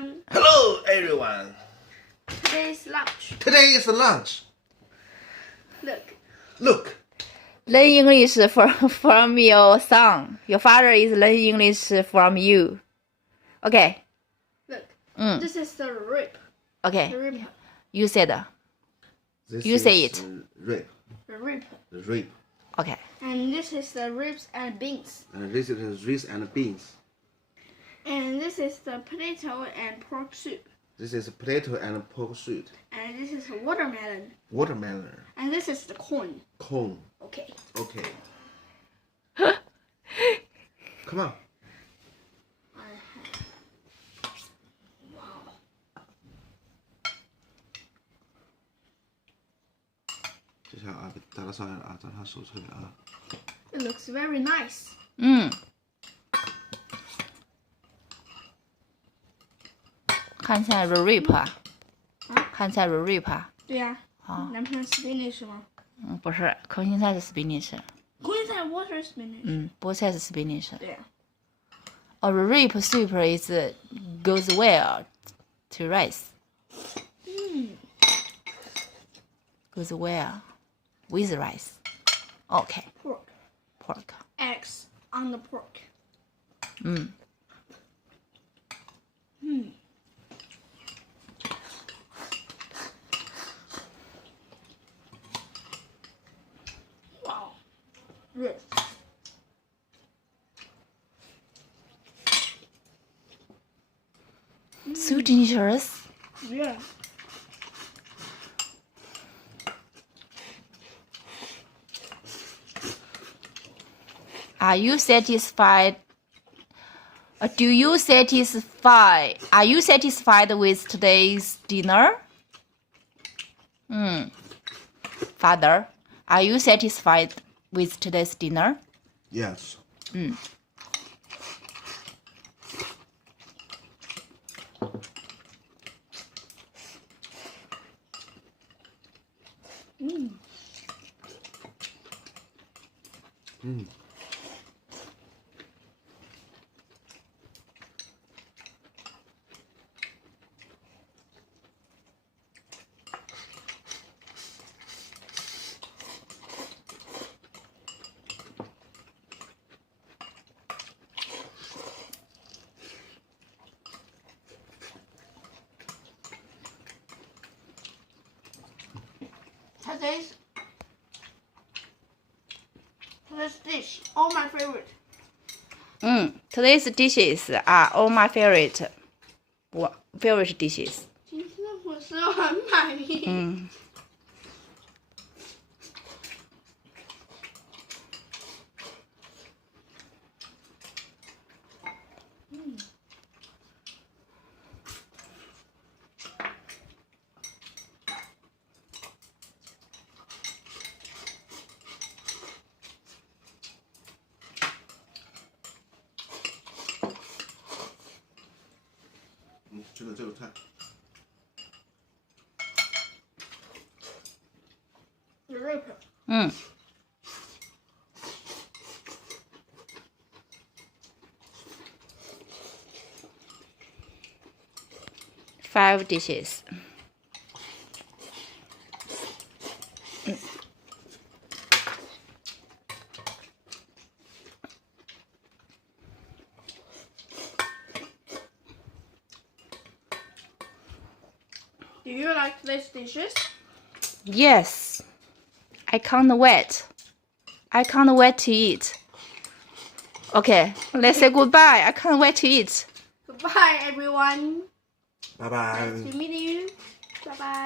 everyone. Hello, everyone. Today's lunch. Today is lunch. Look. Look. Learn English from your son. Your father is learning English from you. Okay. Look. Mm. This is the rib. Okay. The rib. You said. This You is say it. Rib. The rib. The rib. Okay. And this is the ribs and beans. And this is rice and beans. And this is the potato and pork soup. This is potato and pork soup. And this is watermelon. Watermelon. And this is the corn. Corn. Okay. Okay. Come on. Wow. 这下啊，打到上来了啊，让它熟出来啊。 It looks very nice. 看起来 rib 啊，啊看起来 rib 啊，对呀、好，南盘 spinach 吗？不是，空心菜是 spinach，空心菜 water spinach。菠菜是 spinach。对呀、 rib soup is goes well to rice. Goes well with rice. Okay, pork. pork. Eggs on the pork. Wow. Rib. So delicious. Yeah. Are you satisfied? Do you satisfy? Are you satisfied with today's dinner? Father, are you satisfied with today's dinner? Yes. Today's dish, all my favorite. Today's dishes are all my favorite dishes. 今天的伙食我很满意。这个菜。 The rib. 5 dishes. Do you like these dishes? Yes, I can't wait. I can't wait to eat. Okay, let's say goodbye. I can't wait to eat. Goodbye, everyone. Bye bye. Nice to meet you. Bye bye.